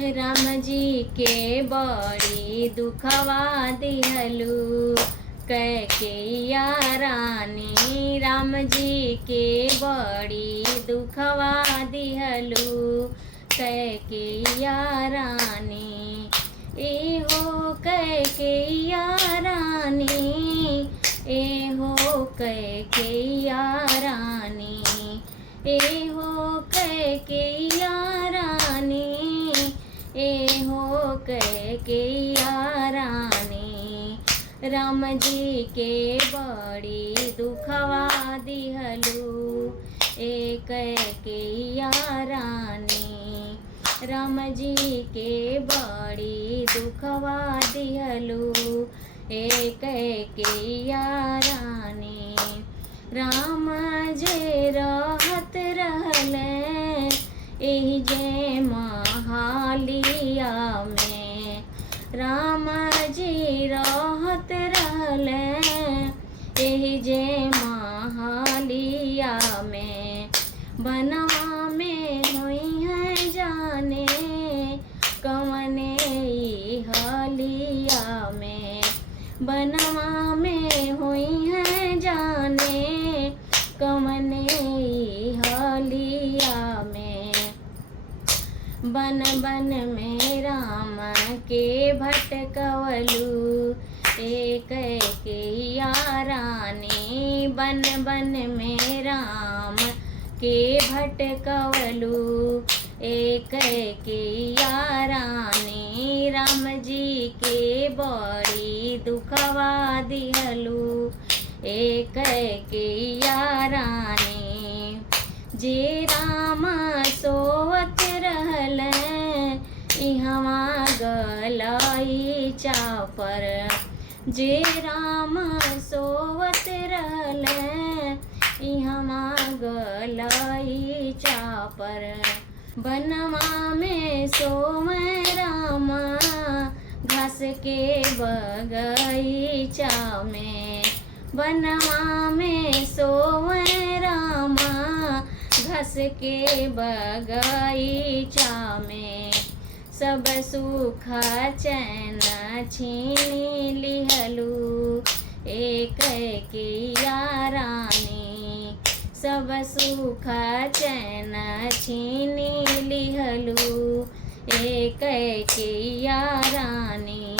राम जी के बड़ी दुखवा दिहलू कैकेय्या रानी। राम जी के बड़ी दुखवा दिहलू कैकेय्या रानी। एहो कैकेय्या रानी, एहो कैकेय्या रानी, एहो कैकेय्या रानी, एहो कैकेय्या रानी। राम जी के बड़ी दुखवा दिहलू ए कैकेय्या रानी। राम जी के बड़ी दुखवा दिहलू ए कैकेय्या रानी। राम जे रहत रहले एही जे महालिया में। राम जी रहत रहले एही जे महालिया में। बनवा में हुई है जाने कवने हलिया में। बनवा में हुई है जाने कवने हलिया में। बन बन में राम के भटकवलू ए कैकेय्या रानी। बन बन में राम के भटकवलू ए कैकेय्या रानी। राम जी के बड़ी दुखवा दिहलू ए कैकेय्या रानी। जे राम सोवत रहल इहवा गलाई चापर। जे राम सोवत रहल इहवा गलाई चापर। बनवा में सोवे रामा घास के बगीचा में। बनवा में सोवे रामा घास के बगीचा में। सब सुख चैन छीनी लिहलू ए कैकेय्या रानी। सब सुख चैन छीनी लिहलू ए कैकेय्या रानी।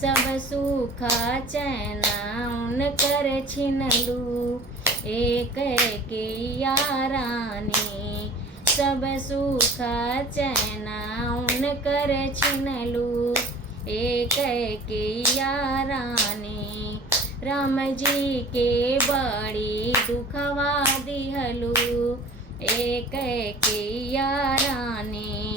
सब सुख चैन उनकर छिनलू ए कैकेय्या रानी। सब सुख चैन उनकर छिनलू ए कैकेय्या रानी। राम जी के बड़ी दुखवा दिहलू ए कैकेय्या रानी।